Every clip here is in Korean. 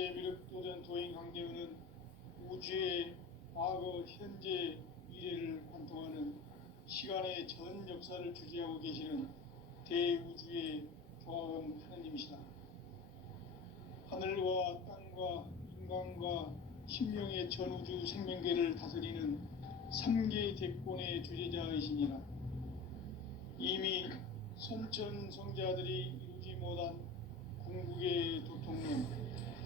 상제 미륵도전 도인 강대우는 우주의 과거, 현재, 미래를 관통하는 시간의 전 역사를 주재하고 계시는 대우주의 조화원 하느님이시다. 하늘과 땅과 인간과 신명의 전우주 생명계를 다스리는 삼계 대권의 주재자이시니라. 이미 선천성자들이 이루지 못한 궁극의 도통론,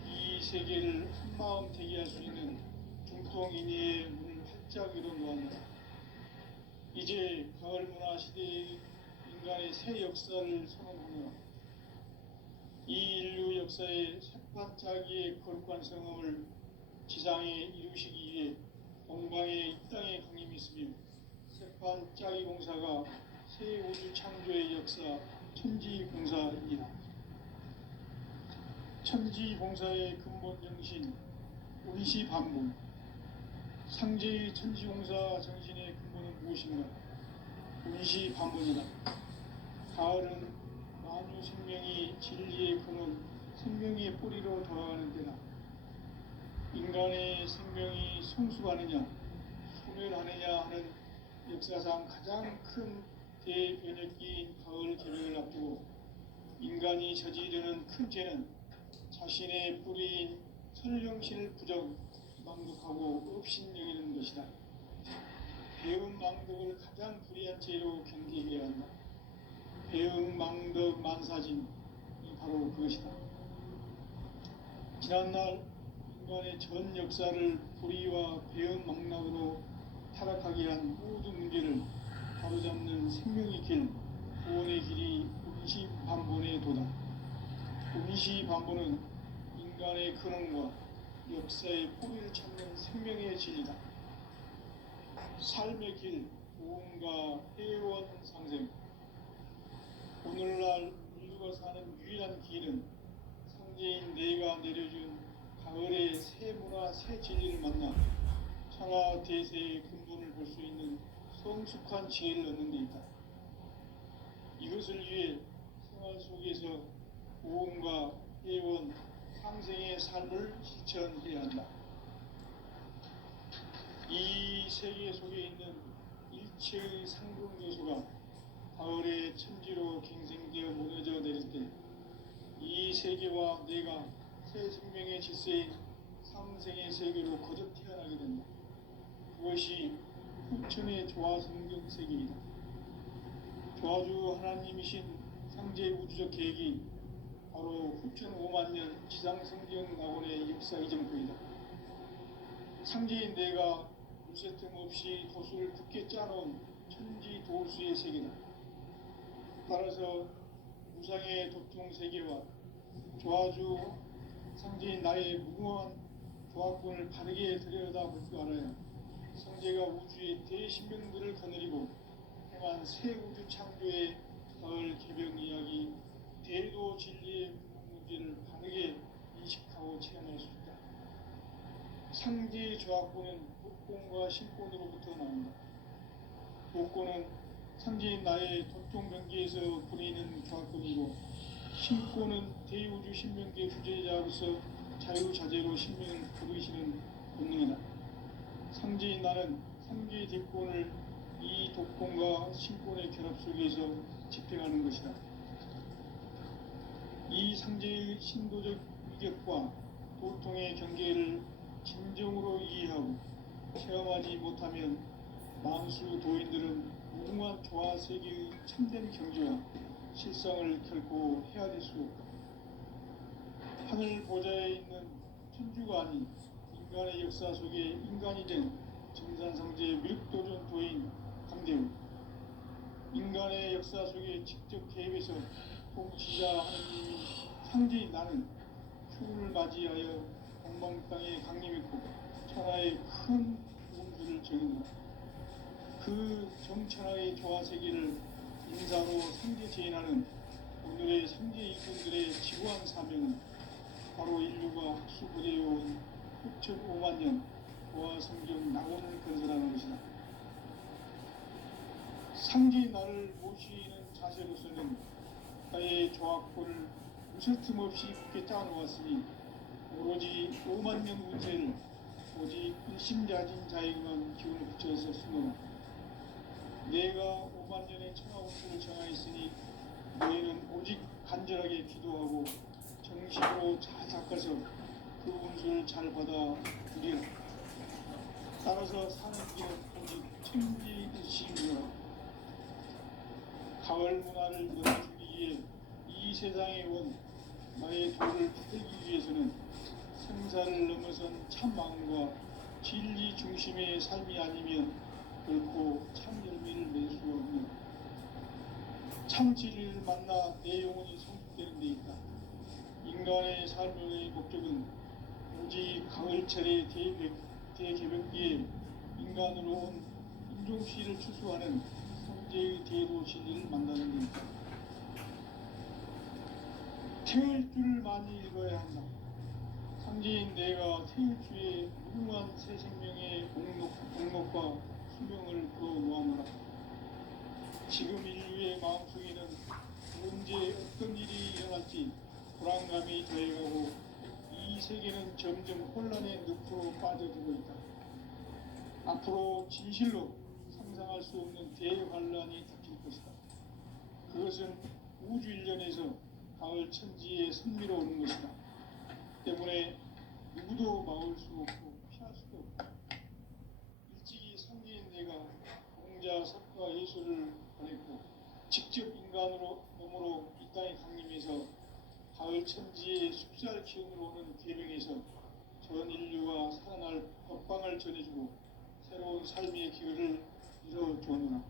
이 세계를 한마음 되게 할 수 있는 중통인의의 문을 활짝 열어놓았다. 이제 가을문화 시대의 인간의 새 역사를 선언하며 이 인류 역사의 새반짝이의 거룩한 성음을 지상에 이루시기 위해 동방의 이 땅에 강림이 있으며 새반짝이 공사가 새 우주 창조의 역사 천지공사입니다. 천지공사의 근본 정신 운시반복. 상제의 천지공사 정신의 근본은 무엇인가? 운시반복이다. 가을은 만유 생명이 진리의 근원, 생명의 뿌리로 돌아가는 때다. 인간의 생명이 성숙하느냐, 소멸하느냐 하는 역사상 가장 큰 대변혁기인 가을 개명을 앞두고 인간이 저지르는 큰 죄는 자신의 뿌리인 설령신을 부정, 망독하고 업신여기는 것이다. 배은 망덕을 가장 불의한 죄로 경계해야 한다. 배은 망덕 만사진이 바로 그것이다. 지난날 인간의 전 역사를 불의와 배은 망락으로 타락하게 한 모든 문제를 바로잡는 생명의 길, 구원의 길이 운시반본의 도다. 운시반본은 인간의 근원과 역사의 뿌리를 찾는 생명의 진리다. 삶의 길, 구원과 회원 상생. 오늘날 인류가 사는 유일한 길은 상제인 내가 내려준 가을의 새 문화, 새 진리를 만나 천하 대세의 근본을 볼 수 있는 성숙한 지혜를 얻는 데 있다. 이것을 위해 생활 속에서 구원과 회원, 상생의 삶을 실천해야 한다. 이 세계 속에 있는 일체의 상급 요소가 가을의 천지로 갱생되어 무너져 내릴 때 이 세계와 내가 새 생명의 질서인 상생의 세계로 거듭 태어나게 된다. 그것이 후천의 조화성경 세계이다. 조화주 하나님이신 상제 우주적 계획이 바로 후천 5만년 지상성경 낙원의 역사 이정표이다. 상제인 내가 무쇠틈 없이 도수를 굳게 짜놓은 천지도수의 세계다. 따라서 무상의 도통세계와 조화주 상제인 나의 무궁한 조화권을 바르게 들여다볼 줄 알아야 상제가 우주의 대신명들을 거느리고 행한 새 우주 창조의 가을 개병 이야기, 대도 진리의 문제를 바르게 인식하고 체험할 수 있다. 상제의 조화권은 복권과 신권으로부터 나온다. 복권은 상제인 나의 도통병기에서 부리는 조화권이고, 신권은 대우주 신명계 주제자로서 자유자재로 신명을 부르시는 본능이다. 상제인 나는 상계의 뒷권을 이 독권과 신권의 결합 속에서 집행하는 것이다. 이 상제의 신도적 위격과 도통의 경계를 진정으로 이해하고 체험하지 못하면 만수 도인들은 무궁한 조화 세계의 참된 경지와 실상을 결코 헤아릴 수 없다. 하늘 보좌에 있는 천주가 아닌 인간의 역사 속에 인간이 된 정산상제 미륵도전 도인 강대우. 인간의 역사 속에 직접 개입해서 통치자 하느님인 상제인 나는 휴를 맞이하여 동방 땅에 강림했고 천하의 큰 공주를 정했노라. 그 정천하의 조화세계를 인사로 상제 제인하는 오늘의 상제 일꾼들의 지구한 사명은 바로 인류가 학수부대해온 6,500만 조화성경 낙원을 건설하는 것이다. 상제인 나를 모시는 자세로서는 나의 조화권을 무쇠틈 없이 굳게 짜놓았으니 오로지 5만 년 운세를 오직 일심자진 자에게만 기운을 붙여서 쓰노라. 내가 5만 년의 천하 운세를 정하였으니 너희는 오직 간절하게 기도하고 정식으로 잘 닦아서 그 운수를 잘 받아 주리라. 따라서 사는 길은 오직 천지일심이라. 가을 문화를 열어주기 위해 이 세상에 온 나의 도를 받들기 위해서는 생사를 넘어선 참 마음과 진리 중심의 삶이 아니면 결코 참 열매를 낼 수 없는 참 진리를 만나 내 영혼이 성숙되는 데 있다. 인간의 삶의 목적은 오직 가을철의 대개벽기에 인간으로 온 인종시를 추수하는 성제의 대도 진리를 만나는 데 있다. 태울 줄 많이 읽어야 한다. 상제인 내가 태울 주의 무궁한 새 생명의 공목과 수명을 그어놓아노라. 지금 인류의 마음속에는 언제 어떤 일이 일어날지 불안감이 더해가고 이 세계는 점점 혼란의 늪으로 빠져들고 있다. 앞으로 진실로 상상할 수 없는 대환란이 닥칠 것이다. 그것은 우주 일련에서 가을 천지에 선미로 오는 것이다. 때문에 누구도 막을 수 없고 피할 수도 없다. 일찍이 상제인 내가 공자, 석가, 예수를 보냈고 직접 인간으로 몸으로 이 땅에 강림해서 가을 천지의 숲살 기운으로 오는 계명에서 전 인류가 살아날 법방을 전해주고 새로운 삶의 기회를 이뤄주었노라.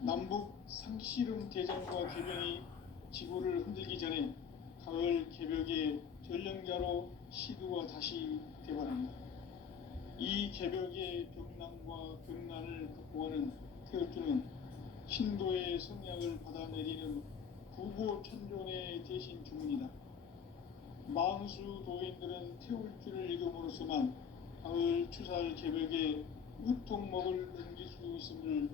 남북 상씨름 대전과 계명이 지구를 흔들기 전에 가을 개벽의 전령자로 시두가 다시 되어갑니다. 이 개벽의 벽난과 벽난을 극복하는 태울주는 신도의 성약을 받아내리는 구고천존의 대신 주문이다. 망수 도인들은 태울주를 읽음으로써만 가을 추살 개벽의 우통목을 넘길 수 있음을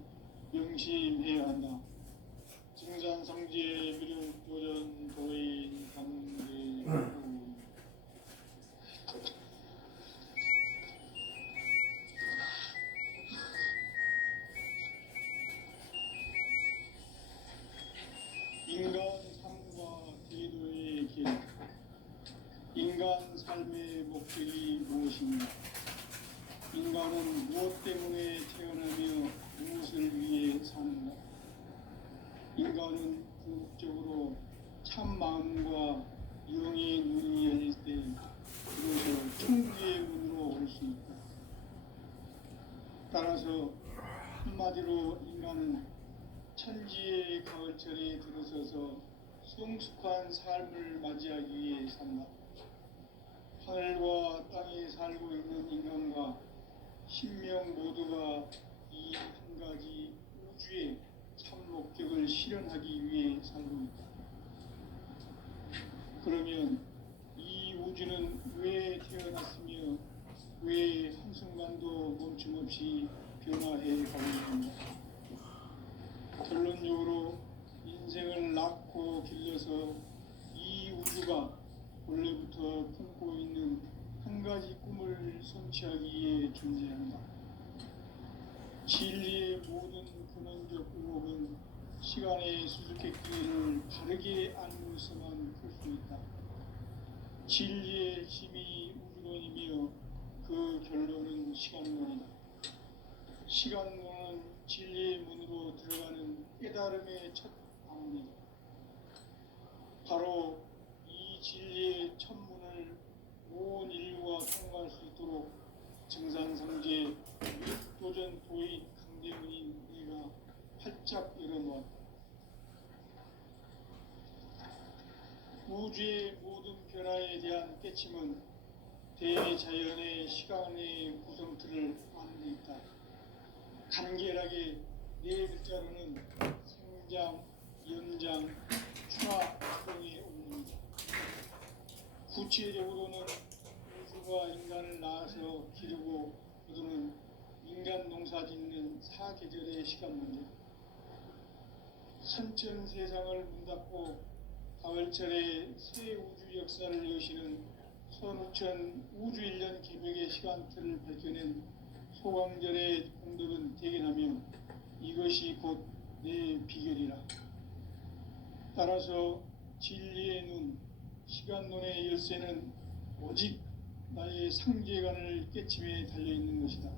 명심해야 한다. 증산성지의 미륵 도전 도인 강대구. 인간 삶과 제도의 길. 인간 삶의 목적이 무엇인가? 인간은 무엇 때문에 태어나며 무엇을 위해 사는가? 인간은 궁극적으로 참 마음과 영의 눈이 열릴 때 비로소 천국의 문으로 올 수 있다. 따라서 한마디로 인간은 천지의 가을철에 들어서서 성숙한 삶을 맞이하기 위해 산다. 하늘과 땅에 살고 있는 인간과 신명 모두가 이 한 가지 우주의 참 목적을 실현하기 위해 살고 있다. 그러면 이 우주는 왜 태어났으며 왜 한순간도 멈춤없이 변화해 가고 있는가? 결론적으로 인생을 낳고 길러서 이 우주가 원래부터 품고 있는 한 가지 꿈을 성취하기 위해 존재한다. 진리의 모든 근원적 의혹은 시간의 수수께끼를 바르게 알고서만 풀 수 있다. 진리의 힘이 우주론이며 그 결론은 시간론이다. 시간론은 진리의 문으로 들어가는 깨달음의 첫 방문이다. 바로 이 진리의 첫 문을 온 인류가 통과할 수 있도록 증산성제 도전 도인 강대문인 내가 활짝 열어놓았다. 우주의 모든 변화에 대한 깨침은 대자연의 시간의 구성틀을 아는 데 있다. 간결하게 네 글자로는 생장, 연장, 추나 등의 옵니다. 구체적으로는 우주가 인간을 낳아서 기르고 거두는 인간 농사 짓는 사계절의 시간 문제. 선천 세상을 문 닫고 가을철에 새 우주 역사를 여시는 선우천 우주일년 개벽의 시간표를 밝혀낸 소강절의 공덕은 대견하며 이것이 곧 내 비결이라. 따라서 진리의 눈, 시간론의 열쇠는 오직 나의 상제관을 깨침에 달려있는 것이다.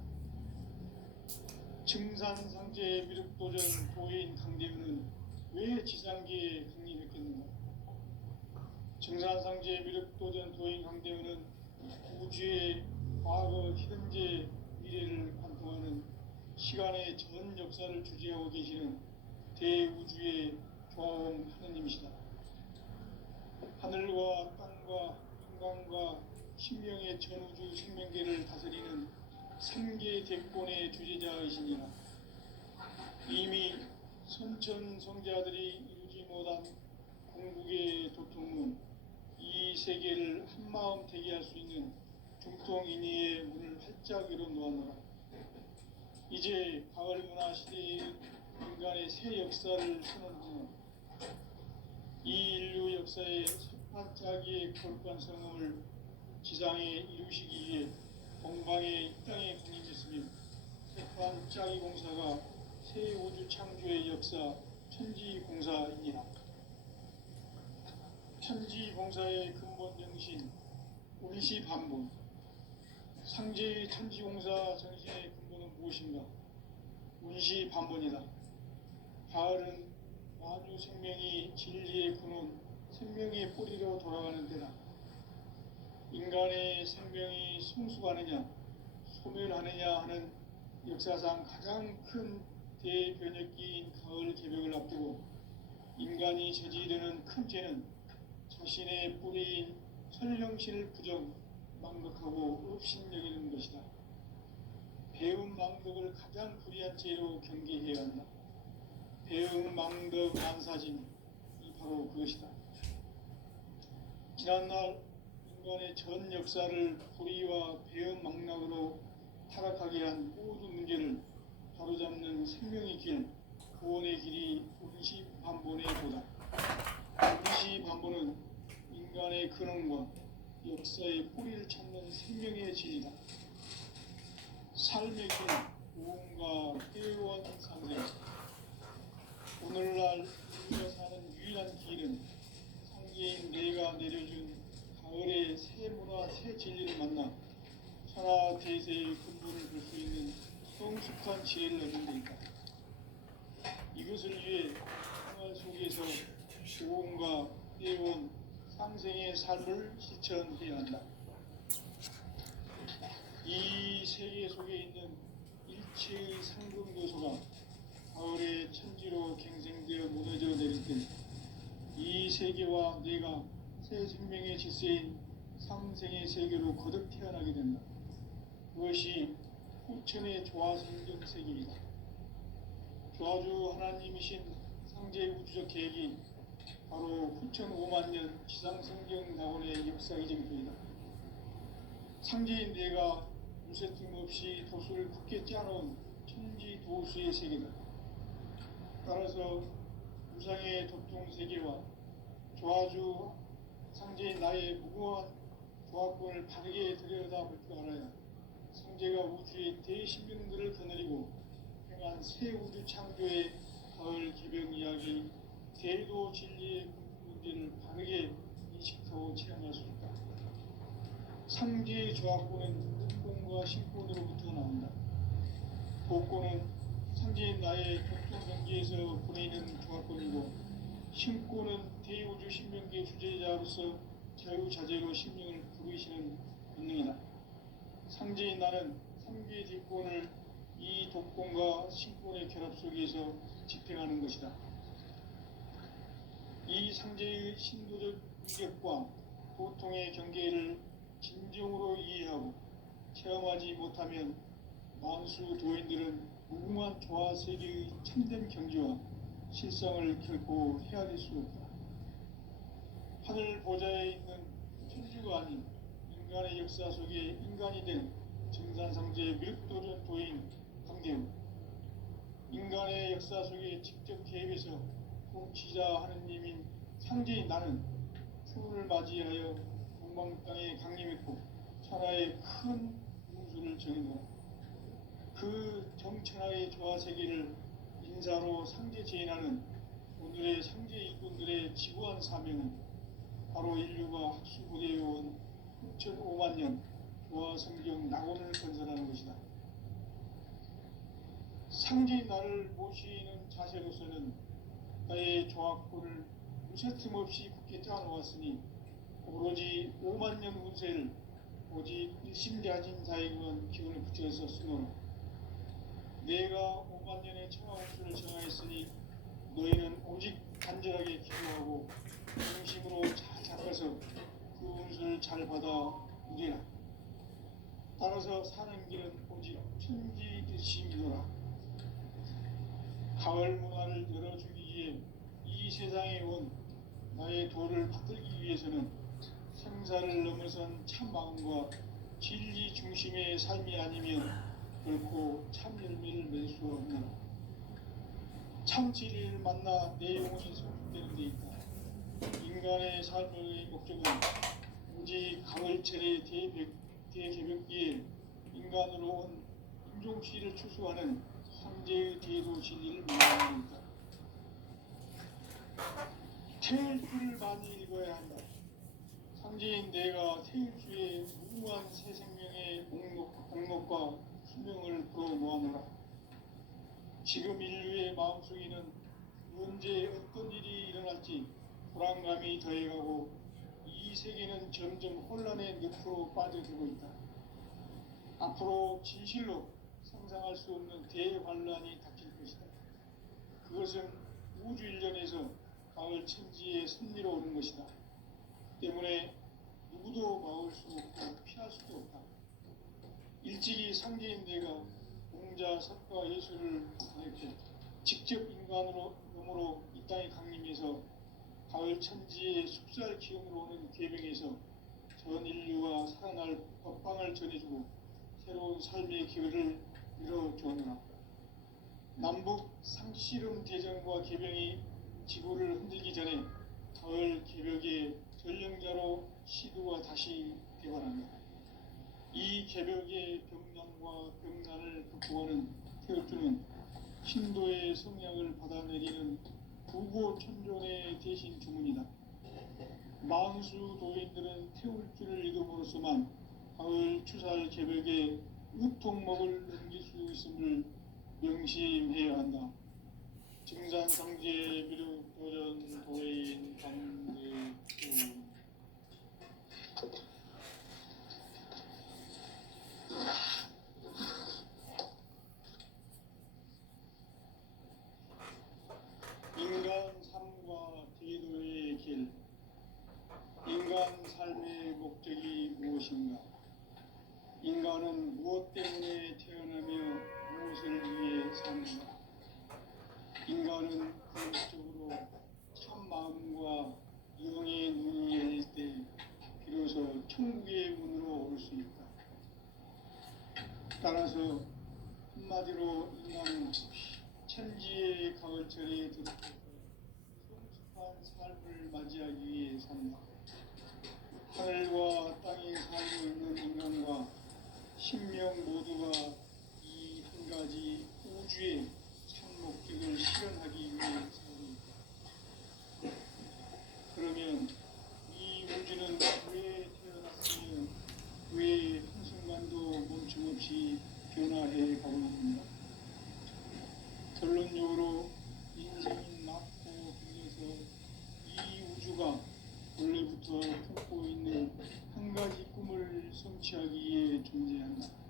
증산상제의 미륵도전 도인 강대우는 왜 지상계에 강림했겠는가? 증산상제의 미륵도전 도인 강대우는 우주의 과거, 현재, 미래를 관통하는 시간의 전 역사를 주재하고 계시는 대우주의 조화원 하느님이시다. 하늘과 땅과 인간과 신명의 전우주 생명계를 다스리는 삼계 대권의 주제자이시니라. 이미 선천성자들이 이루지 못한 궁극의 도통은 이 세계를 한마음 되게 할 수 있는 중통인의의 문을 활짝 열어놓았노라. 이제 가을문화 시대의 인간의 새 역사를 선언하는 이 인류 역사의 첫번짜기의 거룩한 성음을 지상에 이루시기 위해 동방의 이 땅에 군림했으며 첫번짜기 공사가 새 우주 창조의 역사 천지공사입니다. 천지공사의 근본 정신 운시반본. 상제의 천지공사 정신의 근본은 무엇인가? 운시반본이다. 가을은 만유 생명이 진리의 근원, 생명의 뿌리로 돌아가는 때다. 인간의 생명이 성숙하느냐, 소멸하느냐 하는 역사상 가장 큰 대변혁기인 가을 개벽을 앞두고 인간이 저지르는 큰 죄는 자신의 뿌리인 설령신을 부정, 망극하고 업신여기는 것이다. 배움 망덕을 가장 불의한 죄로 경계해야 한다. 배움 망덕 만사진이 바로 그것이다. 지난날 인간의 전 역사를 불의와 배움 망락으로 타락하게 한 모든 문제를 바로잡는 생명의 길, 구원의 길이 운시반본의 도다. 운시반본은 인간의 근원과 역사의 뿌리를 찾는 생명의 진리다. 삶의 길, 무언가 깨어원 상생. 오늘날 우리가 사는 유일한 길은 상계인 내가 내려준 가을의 새 문화, 새 진리를 만나 천하 대세의 근본을 볼 수 있는 성숙한 지혜를 얻는 데 있다. 이것을 위해 생활 속에서 무언가 깨어온 상생의 삶을 실천해야 한다. 이 세계 속에 있는 일체의 상금 요소가 가을의 천지로 갱생되어 무너져 내릴 때 이 세계와 내가 새 생명의 질서인 상생의 세계로 거듭 태어나게 된다. 그것이 후천의 조화성경 세계이다. 조화주 하나님이신 상제 우주적 계획이 바로 후천 5만 년 지상성경 다원의 역사이정도이다. 상제인 내가 무쇠 틈없이 도수를 굳게 짜놓은 천지도수의 세계다. 따라서 우상의 도통세계와 조화주 상제인 나의 무고한 조화권을 바르게 들여다볼 줄 알아야 상제가 우주의 대신명들을 거느리고 행한 새 우주 창조의 가을 개벽 이야기 대도 진리의 문제를 바르게 인식하고 체험할 수 있다. 상제의 조화권은 특권과 신권으로부터 나온다. 도권은 상제인 나의 도통 경계에서 보내는 조화권이고, 신권은 대우주 신명계 주제자로서 자유자재로 신명을 부르시는 본능이다. 상제인 나는 삼계 뒷권을 이 도권과 신권의 결합 속에서 집행하는 것이다. 이 상제의 신도적 위력과 도통의 경계를 진정으로 이해하고 체험하지 못하면 만수 도인들은 무궁한 조화 세계의 참된 경지와 실상을 결코 헤아릴 수 없다. 하늘 보좌에 있는 천주가 아닌 인간의 역사 속에 인간이 된 정산상제의 미륵도전 도인 강대우, 인간의 역사 속에 직접 개입해서 통치자 하느님인 상제인 나는 푸른을 맞이하여 동방 땅에 강림했고 천하의 큰 운수를 정해놓아 그 정천하의 조화세계를 인사로 상제 제인하는 오늘의 상제 일꾼들의 지구한 사명은 바로 인류가 학수고대해온 6,500만 년 조화성경 낙원을 건설하는 것이다. 상제의 나를 모시는 자세로서는 나의 조화권을 무쇠틈 없이 굳게 짜놓았으니 오로지 5만 년 운세를 오직 일심대하진 자에게만 기운을 붙여서 쓰노라. 내가 5만 년의 천하 운수를 정하였으니 너희는 오직 간절하게 기도하고 중심으로 잘 잡아서 그 운수를 잘 받아 누리라. 따라서 사는 길은 오직 천지듯이미노라. 가을 문화를 열어주기 위해 이 세상에 온 나의 도를 받들기 위해서는 생사를 넘어선 참 마음과 진리 중심의 삶이 아니면 결코 참 열매를 맺을 수 없노라. 참 진리를 만나 내 영혼이 성숙되는 데 있다. 인간의 삶의 목적은 오직 가을철의 대개벽기에 인간으로 온 인종씨를 추수하는 상제의 대도 진리를 만나는 데 있다. 태일주를 많이 읽어야 한다. 상제인 내가 태일주의 무궁한 새 생명의 목록과 수명을 풀어놓아노라. 지금 인류의 마음속에는 언제 어떤 일이 일어날지 불안감이 더해가고 이 세계는 점점 혼란의 늪으로 빠져들고 있다. 앞으로 진실로 상상할 수 없는 대환란이 닥칠 것이다. 그것은 우주 일련에서 가을 천지의 섭리로 오는 것이다. 때문에 누구도 막을 수 없고 피할 수도 없다. 일찍이 상제인 내가 공자, 석가, 예수를 보냈고 직접 인간으로 몸으로 이 땅에 강림해서 가을 천지의 숙살 기운으로 오는 계명에서 전 인류와 살아날 법방을 전해주고 새로운 삶의 기회를 열어주었노라. 남북 상씨름 대전과 개병이 지구를 흔들기 전에 가을 개벽의 전령자로 시도가 다시 개발한다. 이 개벽의 병난과 병난을 극복하는 태극주는 신도의 성향을 받아내리는 부고천존의 대신 주문이다. 만수 도인들은 태울주를 읽음으로써만 가을 추살 개벽에 우통목을 넘길 수 있음을 명심해야 한다. 증산상제 미륵 도전 도인 강대수 인간 삶과 대도의 길. 인간 삶의 목적이 무엇인가? 인간은 무엇 때문에 태어나며 무엇을 위해 사는가? 인간은 궁극적으로 참 마음과 영의 눈이 열릴 때 비로소 천국의 문으로 오를 수 있다. 따라서 한마디로 인간은 천지의 가을철에 들어서서 성숙한 삶을 맞이하기 위해 산다. 하늘과 땅에 살고 있는 인간과 신명 모두가 이 한 가지 우주의 참 목적을 실현하기 위해 살고 있다. 그러면 이 우주는 왜 태어났으며 왜 한순간도 멈춤없이 변화해 가고 있는가? 결론적으로 인생인 낳고 빌려서 이 우주가 원래부터 품고 있는 한 가지 꿈을 성취하기 위해 존재한다.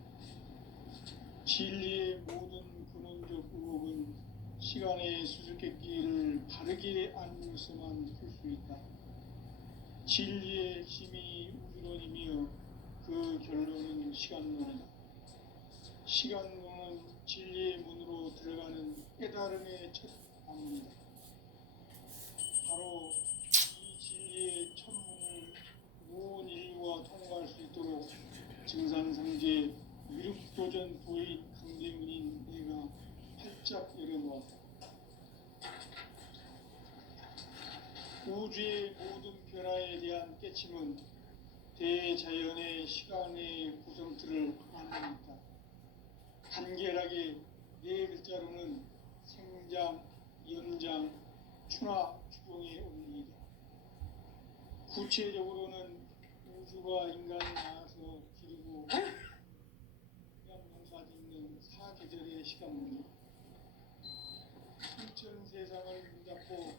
진리의 모든 근원적 의혹은 시간의 수수께끼를 바르게 알면서만 풀 수 있다. 진리의 핵심이 우주론이며 그 결론은 시간론이다. 시간론은 진리의 문으로 들어가는 깨달음의 첫 방문이다. 바로 이 진리의 첫 문을 온 인류가 통과할 수 있도록 증산상제 위륙도전 도인 강대문인 내가 활짝 열어놓았다. 우주의 모든 변화에 대한 깨침은 대자연의 시간의 구성틀을 만듭니다. 간결하게 네 글자로는 생장, 연장, 추나 추동에 올립니다. 구체적으로는 우주가 인간을 낳아서 기르고 인간 농사 짓는 사계절의 시간입니다. 신천 세상을 문닫고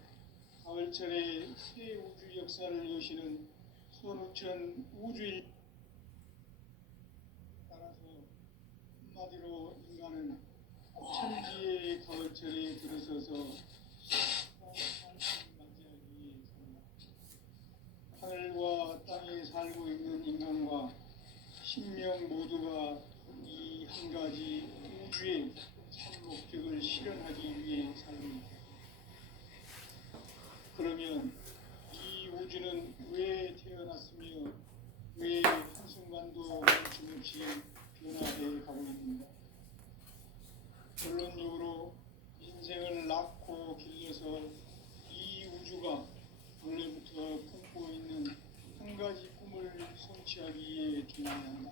가을철에 새 우주 역사를 여시는 손우천 우주일. 따라서 한마디로 인간은 천지의 가을철에 들어서서 맞이하기 위해서입니다. 하늘과 땅에 살고 있는 인간과 신명 모두가 이 한 가지 우주의 참 목적을 실현하기 위해 살립니다. 그러면 이 우주는 왜 태어났으며 왜 한순간도 멈춤없이 변화해 가고 있는가? 결론적으로 인생을 낳고 길러서 이 우주가 원래부터 품고 있는 한 가지 꿈을 성취하기 위해 존재해야 한다.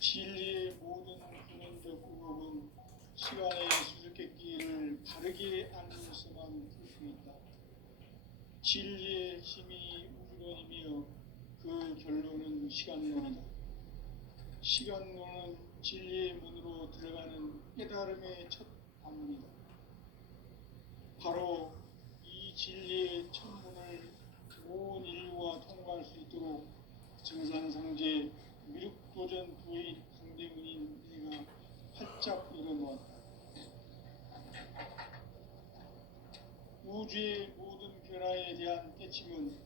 진리의 모든 근원적 의혹은 시간의 수수께끼를 바르게 알면서만 풀 수 있다. 진리의 힘이 우주론이며 그 결론은 시간론이다. 시간론은 진리의 문으로 들어가는 깨달음의 첫 방문이다. 바로 이 진리의 첫 문을 온 인류가 통과할 수 있도록 정산상제 미륵도전 부인 강대문인 내가 활짝 열어놓았다. 우주의 모든 변화에 대한 깨침은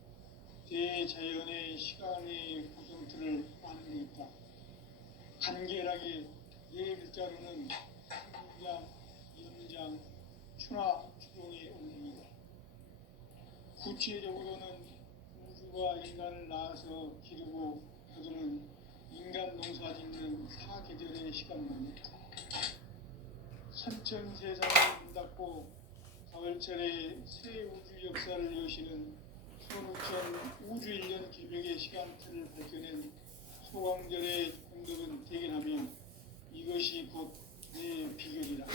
대자연의 시간의 구성틀을 안고 있다. 간결하게 네 글자로는 생장, 연장, 추나 추동에 올립니다. 구체적으로는 우주가 인간을 낳아서 기르고 거두는 인간 농사 짓는 사계절의 시간입니다. 선천 세상을 문닫고 가을철에 새 우주 역사를 여시는 손우천 우주 1년 기백의 시간틀을 밝혀낸 소강절의 공덕은 대견하며 이것이 곧 내 비결이라.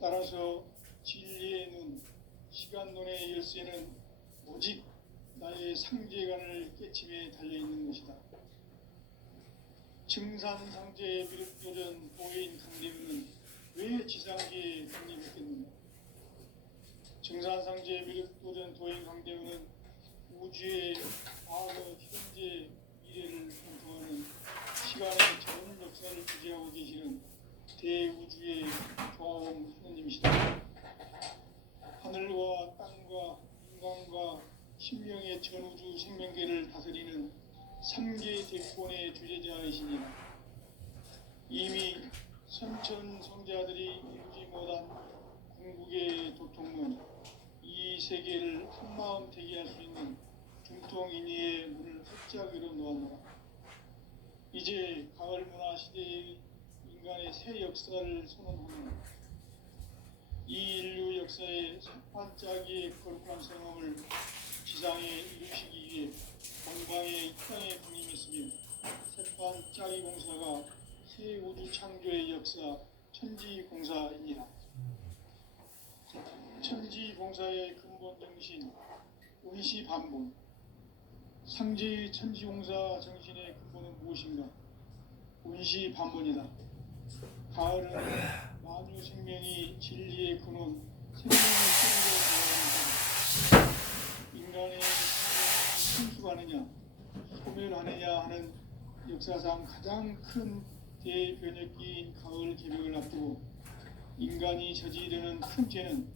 따라서 진리의 눈, 시간론의 열쇠는 오직 나의 상제관을 깨침에 달려있는 것이다. 증산상제의 미륵도전 보혜인 강대문은 왜 지상계에 독립했겠는가? 증산상제의 미륵도전 도인 강대문은 우주의 과거, 현재, 미래를 검토하는 시간의 전 역사를 주재하고 계시는 대우주의 조화원 하느님이시다. 하늘과 땅과 인간과 신명의 전우주 생명계를 다스리는 3계 대권의 주제자이시니라. 이미 선천 성자들이 이루지 못한 궁극의 도통문, 이 세계를 한마음 되게 할 수 있는 중통인의의 문을 활짝 열어놓았노라. 이제 가을 문화 시대의 인간의 새 역사를 선언하는 이 인류 역사의 새판짜기의 거룩한 성험을 지상에 이루시기 위해 건강의 이 땅에 군림했으며 새판짜기 공사가 새 우주 창조의 역사 천지공사입니다. 천지공사의 근본 정신 의시반복. 상제의 천지공사 정신의 근본은 무엇인가? 의시반복이다. 가을은 만유 생명이 진리의 근원, 생명의 뿌리로 들어가는 인간의 생명이 순수하느냐, 소멸하느냐 하는 역사상 가장 큰 대변혁기인 가을 개벽을 앞두고 인간이 저지르는 큰 죄는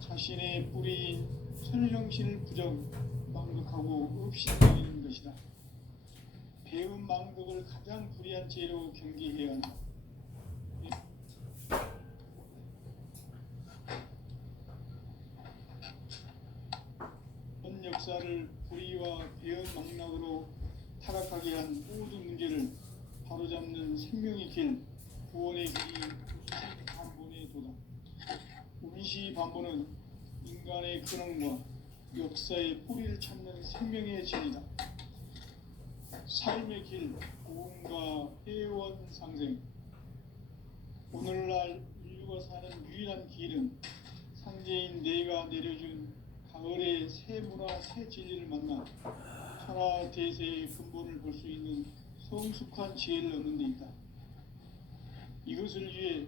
자신의 뿌리인 선령신을 부정, 망극하고 없신거리는 것이다. 배운 망극을 가장 불의한 죄로 경계해야 한다. 전 역사를 불의와 배은 망락으로 타락하게 한 모든 문제를 바로잡는 생명의 길, 구원의 길이 운시반본의 도다. 운시반본은 인간의 근원과 역사의 뿌리를 찾는 생명의 진이다. 삶의 길, 고음과 회원 상생. 오늘날 인류가 사는 유일한 길은 상제인 내가 내려준 가을의 새 문화, 새 진리를 만나 천하 대세의 근본을 볼 수 있는 성숙한 지혜를 얻는 데 있다. 이것을 위해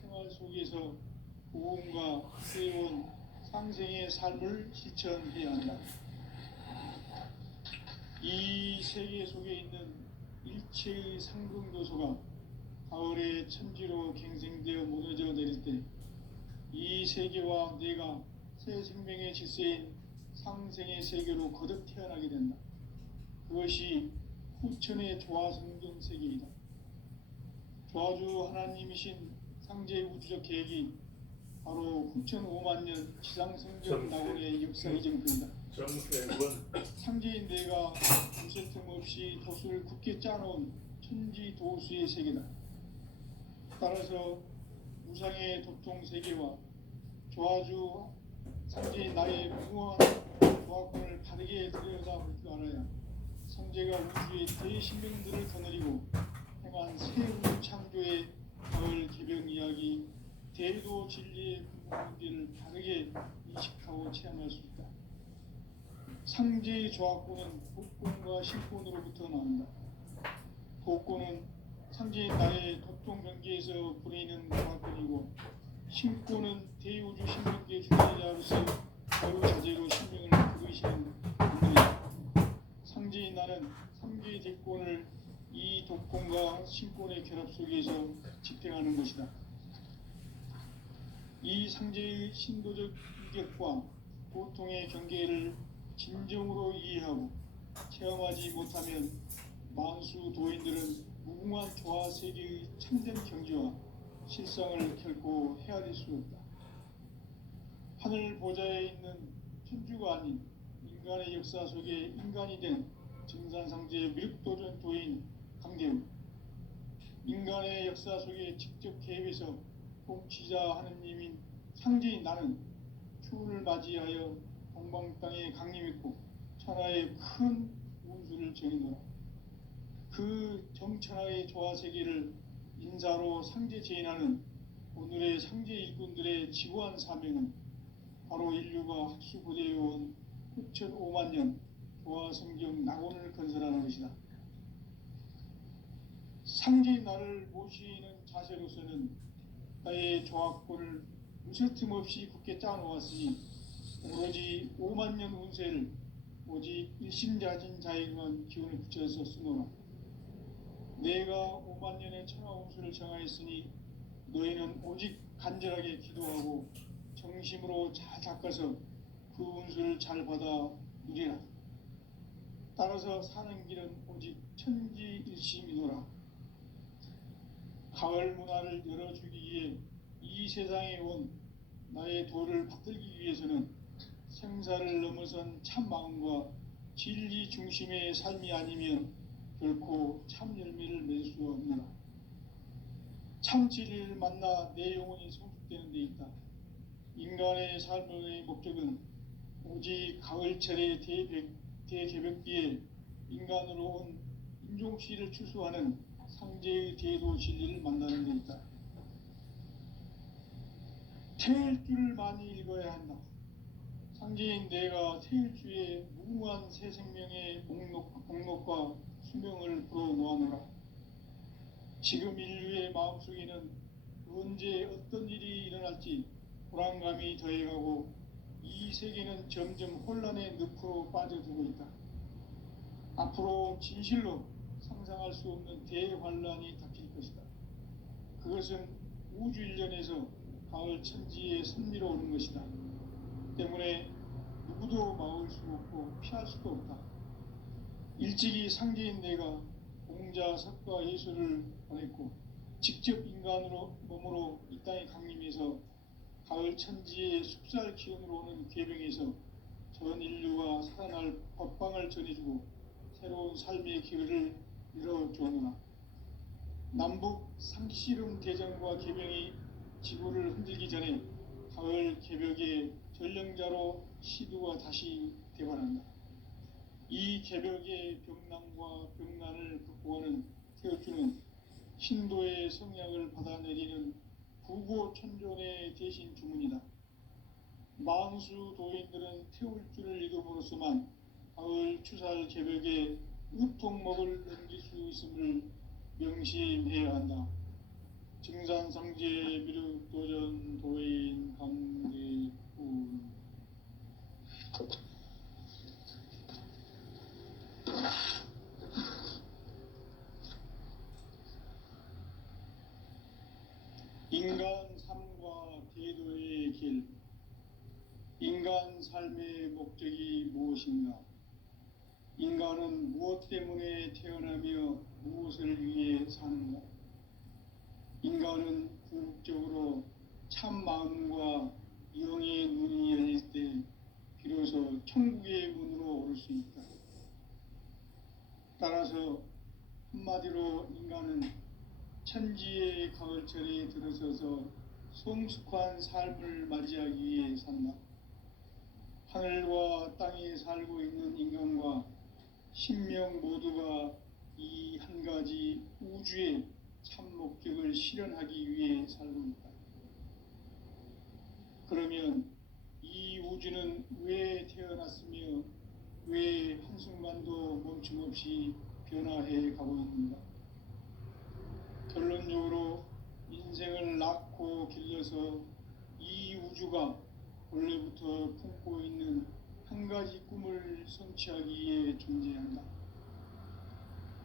생활 속에서 고음과 회원 상생의 삶을 실천해야 한다. 이 세계 속에 있는 일체의 상승도소가 가을의 천지로 갱생되어 무너져 내릴 때 이 세계와 내가 새 생명의 질서인 상생의 세계로 거듭 태어나게 된다. 그것이 후천의 조화성경 세계이다. 조화주 하나님이신 상제의 우주적 계획이 바로 후천 5만 년 지상성경 낙원의 역사의 정표이다. 상제인 내가 무쇠 틈 없이 도수를 굳게 짜놓은 천지 도수의 세계다. 따라서 무상의 도통 세계와 조화주 상제인 나의 무궁한 조화권을 바르게 들여다볼 줄 알아야 상제가 우주의 대신명들을 거느리고 행한 새 우주 창조의 가을 개병 이야기, 대도 진리의 문제를 바르게 인식하고 체험할 수 있다. 상제의 조화권은 복권과 신권으로부터 나온다. 복권은 상제인 나의 도통 경계에서 부리는 조화권이고, 신권은 대우주 신명계 주관자로서 자유자재로 신명을 부르시는 분들이다. 상제인 나는 삼계의 대권을 이 독권과 신권의 결합 속에서 집행하는 것이다. 이 상제의 신도적 인격과 보통의 경계를 진정으로 이해하고 체험하지 못하면 만수 도인들은 무궁한 조화 세계의 참된 경지와 실상을 결코 헤아릴 수 없다. 하늘 보좌에 있는 천주가 아닌 인간의 역사 속에 인간이 된 증산상제의 미륵도전 도인 강대우, 인간의 역사 속에 직접 개입해서 통치자 하느님인 상제인 나는 추운을 맞이하여 동방 땅에 강림했고 천하의 큰 운수를 정해노라. 그 정천하의 조화 세계를 인사로 상제 제인하는 오늘의 상제 일꾼들의 지구한 사명은 바로 인류가 학수고대해온 후천 5만 년 조화 성경 낙원을 건설하는 것이다. 상제인 나를 모시는 자세로서는 나의 조화권을 무쇠틈 없이 굳게 짜놓았으니 오로지 5만 년 운세를 오직 일심자진 자에게만 기운을 붙여서 쓰노라. 내가 5만 년의 천하 운수를 정하였으니 너희는 오직 간절하게 기도하고 정심으로 잘 닦아서 그 운수를 잘 받아 누리라. 따라서 사는 길은 오직 천지일심이노라. 가을 문화를 열어주기 위해 이 세상에 온 나의 도를 받들기 위해서는 생사를 넘어선 참 마음과 진리 중심의 삶이 아니면 결코 참 열매를 맺을 수 없느라. 참 진리를 만나 내 영혼이 성숙되는 데 있다. 인간의 삶의 목적은 오직 가을철의 대개벽기에 인간으로 온 인종씨를 추수하는 상제의 대도 진리를 만나는 데 있다. 태일주를 많이 읽어야 한다. 상제인 내가 태일주의 무궁한 새 생명의 목록과 수명을 불어놓아노라. 지금 인류의 마음속에는 언제 어떤 일이 일어날지 불안감이 더해가고 이 세계는 점점 혼란의 늪으로 빠져들고 있다. 앞으로 진실로 상상할 수 없는 대환란이 닥칠 것이다. 그것은 우주 일련에서 가을 천지의 섭리로 오는 것이다. 때문에 누구도 막을 수 없고 피할 수도 없다. 일찍이 상제인 내가 공자, 석가, 예수를 보냈고 직접 인간으로 몸으로 이 땅에 강림해서 가을 천지의 숲살 기운으로 오는 계병에서 전 인류가 살아날 법방을 전해주고 새로운 삶의 기회를 열어주었노라. 남북 상씨름 대전과 계병이 지구를 흔들기 전에 가을 개벽의 전령자로 시두가 다시 되관한다. 이 개벽의 벽난과 벽난을 극복하는 태울주는 신도의 성약을 받아내리는 부고천존의 대신 주문이다. 만수 도인들은 태울주를 이름으로서만 가을 추살 개벽에 우통목을 넘길 수 있음을 명심해야 한다. 증산상제 미륵도전 도인 강대훈. 인간 삶과 대도의 길. 인간 삶의 목적이 무엇인가? 인간은 무엇 때문에 태어나며 무엇을 위해 사는가? 인간은 궁극적으로 참 마음과 영의 눈이 열릴 때 비로소 천국의 문으로 오를 수 있다. 따라서 한마디로 인간은 천지의 가을철에 들어서서 성숙한 삶을 맞이하기 위해 산다. 하늘과 땅에 살고 있는 인간과 신명 모두가 이 한 가지 우주의 참 목적을 실현하기 위해 살고 있다. 그러면 이 우주는 왜 태어났으며 왜 한순간도 멈춤없이 변화해 가고 있는가? 결론적으로 인생을 낳고 길러서 이 우주가 원래부터 품고 있는 한 가지 꿈을 성취하기 위해 존재한다.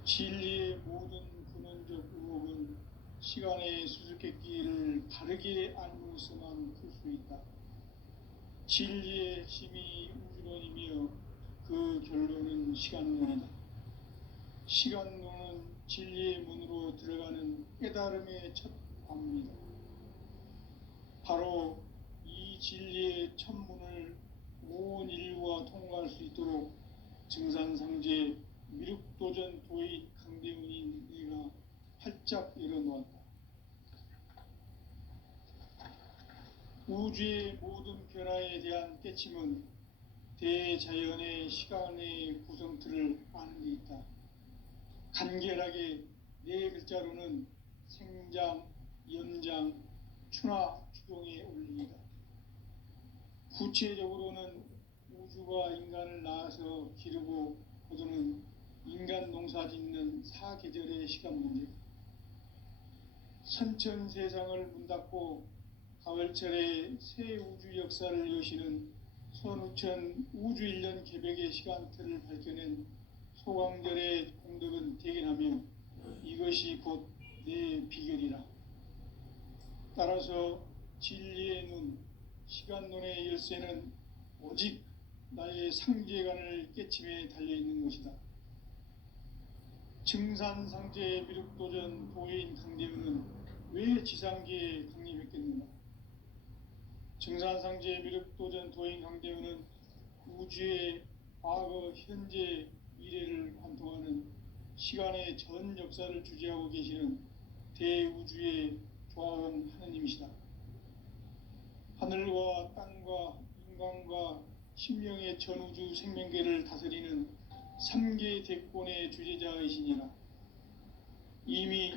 진리의 모든 근원적 의혹은 시간의 수수께끼를 바르게 알므로서만 풀 수 있다. 진리의 핵심이 우주론이며 그 결론은 시간론이다. 시간론은 진리의 문으로 들어가는 깨달음의 첫 관문이다. 바로 이 진리의 첫 문을 온 인류가 통과할 수 있도록 증산상제 미륵도전 도인 강대훈인 내가 활짝 열어놓았다. 우주의 모든 변화에 대한 깨침은 대자연의 시간의 구성틀을 아는 데 있다. 간결하게 네 글자로는 생장, 연장, 추나 추동의 원리이다. 구체적으로는 우주가 인간을 낳아서 기르고 거두는 인간 농사 짓는 사계절의 시간 문제. 선천 세상을 문 닫고 가을철에 새 우주 역사를 여시는 선우천 우주 1년 개벽의 시간틀을 밝혀낸 소강절의 공덕은 대견하며 이것이 곧 내 비결이라. 따라서 진리의 눈, 시간론의 열쇠는 오직 나의 상제관을 깨침에 달려있는 것이다. 증산상제 미륵도전 도인 강대훈은 왜 지상계에 강림했겠는가? 증산상제 미륵도전 도인 강대훈은 우주의 과거, 현재, 미래를 관통하는 시간의 전 역사를 주재하고 계시는 대우주의 조화원 하느님이시다. 하늘과 땅과 인간과 신명의 전우주 생명계를 다스리는 3계 대권의 주제자이시니라. 이미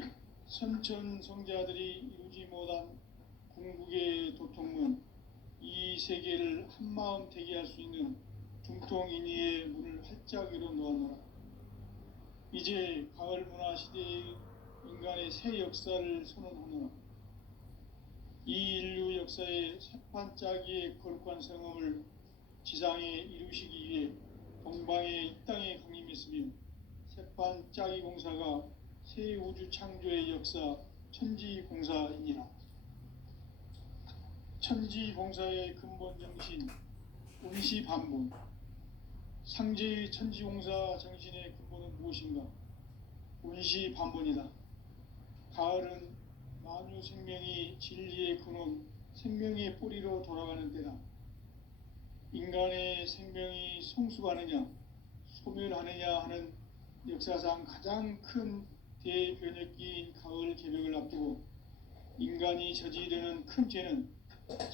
선천성자들이 이루지 못한 궁극의 도통문, 이 세계를 한마음 되게 할 수 있는 중통인의의 문을 활짝 열어놓았노라. 이제 가을 문화 시대의 인간의 새 역사를 선언하노라. 이 인류 역사의 새판짜기의 거룩한 성험을 지상에 이루시기 위해 동방의 이 땅에 강림했으며 새판짜기 공사가 새 우주 창조의 역사 천지공사이니라. 천지공사의 근본 정신 운시반본. 상제의 천지공사 정신의 근본은 무엇인가? 운시반본이다. 가을은 만유 생명이 진리의 근원, 생명의 뿌리로 돌아가는 때다. 인간의 생명이 성숙하느냐, 소멸하느냐 하는 역사상 가장 큰 대변혁기인 가을 개벽을 앞두고 인간이 저지르는 큰 죄는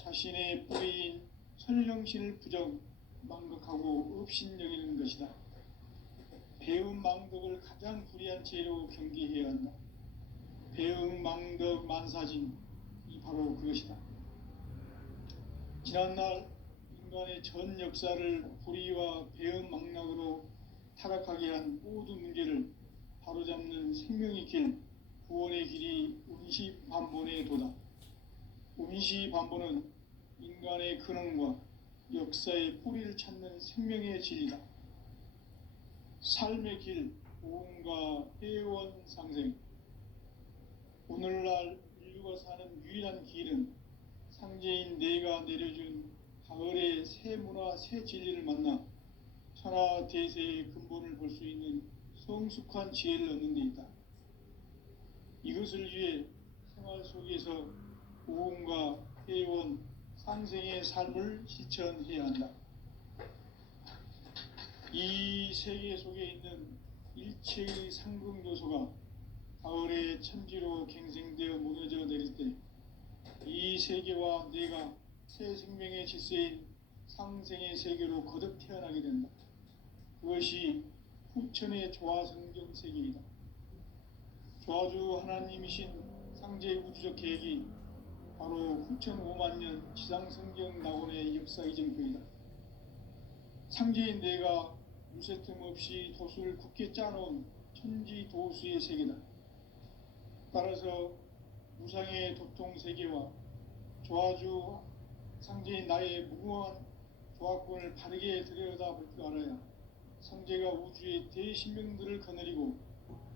자신의 뿌리인 선령신을 부정, 망덕하고 업신여기는 것이다. 배음 망덕을 가장 불의한 죄로 경계해야 한다. 배음 망덕 만사진, 이 바로 그것이다. 지난날 인간의 전 역사를 불의와 배음 망락으로 타락하게 한 모든 문제를 바로잡는 생명의 길, 구원의 길이 운시반본의 도다. 운시반본은 인간의 근원과 역사의 뿌리를 찾는 생명의 진리다. 삶의 길, 오음과 회원 상생. 오늘날 인류가 사는 유일한 길은 상제인 내가 내려준 가을의 새 문화, 새 진리를 만나 천하 대세의 근본을 볼 수 있는 성숙한 지혜를 얻는 데 있다. 이것을 위해 생활 속에서 오음과 회원, 상생의 삶을 실천해야 한다. 이 세계 속에 있는 일체의 상승 요소가 가을의 천지로 갱생되어 무너져 내릴 때 이 세계와 내가 새 생명의 질서인 상생의 세계로 거듭 태어나게 된다. 그것이 후천의 조화성경 세계이다. 조화주 하나님이신 상제의 우주적 계획이 바로 후천 5만 년 지상성경 낙원의 역사 이정표이다. 상제인 내가 유세틈 없이 도수를 굳게 짜놓은 천지 도수의 세계다. 따라서 무상의 도통 세계와 조화주 상제인 나의 무궁한 조화권을 바르게 들여다볼 줄 알아야 상제가 우주의 대신명들을 거느리고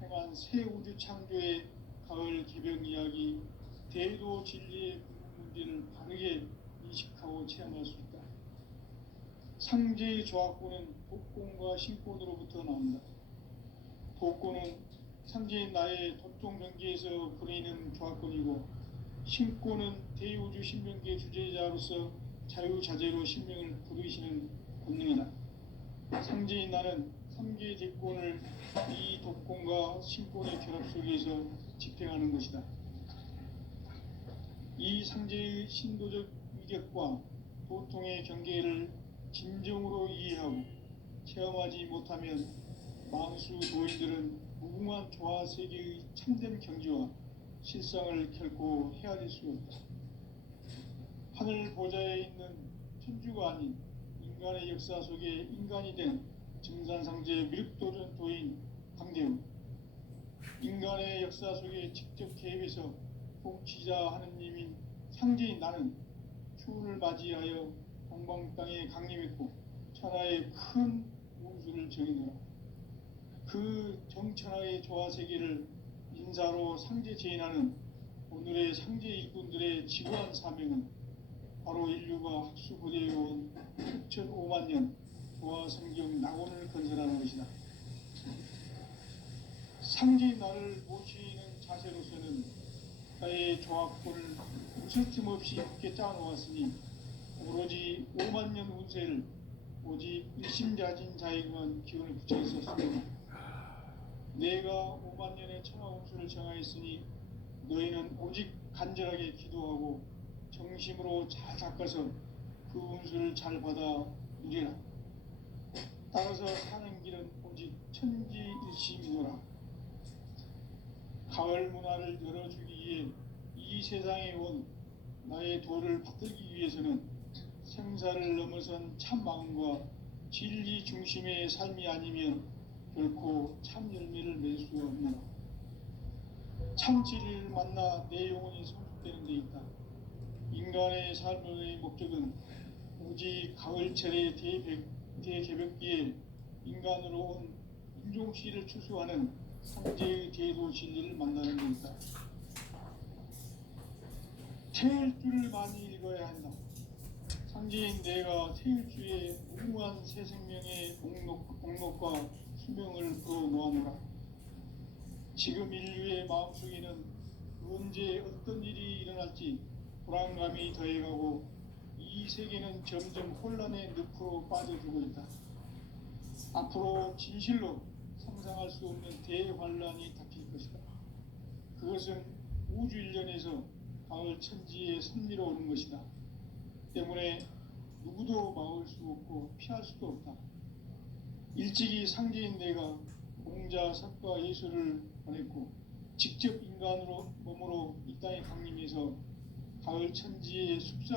행한 새 우주 창조의 가을 개벽 이야기, 대도 진리의 문제를 바르게 인식하고 체험할 수 있다. 상제의 조화권은 독권과 신권으로부터 나온다. 독권은 상제인 나의 도통 경계에서 부리는 조화권이고, 신권은 대우주 신명계 주제자로서 자유자재로 신명을 부르시는 권능이다. 상제인 나는 3개의 대권을 이 독권과 신권의 결합 속에서 집행하는 것이다. 이 상제의 신도적 위격과 도통의 경계를 진정으로 이해하고 체험하지 못하면 망수 도인들은 무궁한 조화 세계의 참된 경지와 실상을 결코 헤아릴 수 없다. 하늘 보좌에 있는 천주가 아닌 인간의 역사 속에 인간이 된 증산상제 미륵도전 도인 강대우, 인간의 역사 속에 직접 개입해서 통치자 하느님인 상제인 나는 추운을 맞이하여 동방 땅에 강림했고 천하의 큰 운수를 정해놓아 그 정천하의 조화 세계를 인사로 상제 제인하는 오늘의 상제 일꾼들의 지구한 사명은 바로 인류가 학수고대해온 6,5만 년 조화 성경 낙원을 건설하는 것이다. 상제인 나를 모시는 자세로서는 나의 조화권을 무쇠틈 없이 굳게 짜놓았으니 오로지 5만 년 운세를 오직 일심자진 자에게만 기운을 붙여 있었으며 내가 5만 년의 천하 운수를 정하였으니 너희는 오직 간절하게 기도하고 정심으로 잘 닦아서 그 운수를 잘 받아 누리라. 따라서 사는 길은 오직 천지일심이노라. 가을 문화를 열어주기 위해 이 세상에 온 나의 도를 받들기 위해서는 생사를 넘어선 참 마음과 진리 중심의 삶이 아니면 결코 참 열매를 맺을 수 없노라. 참 진리를 만나 내 영혼이 성숙되는 데 있다. 인간의 삶의 목적은 오직 가을철의 대개벽기에 인간으로 온 인종씨를 추수하는 상제의 대도 진리를 만나는 데 있다. 태일주를 많이 읽어야 한다. 상제인 내가 태일주의 무궁한 새 생명의 목록과 수명을 풀어놓아노라. 지금 인류의 마음속에는 언제 어떤 일이 일어날지 불안감이 더해가고 이 세계는 점점 혼란의 늪으로 빠져들고 있다. 앞으로 진실로 상상할 수 없는 대환란이 닥칠 것이다. 그것은 우주 일련에서 가을 천지의 섭리로 오는 것이다. 때문에 누구도 막을 수 없고 피할 수도 없다. 일찍이 상제인 내가 공자, 석가, 예수를 보냈고 직접 인간으로 몸으로 이 땅에 강림해서 가을 천지의 숲살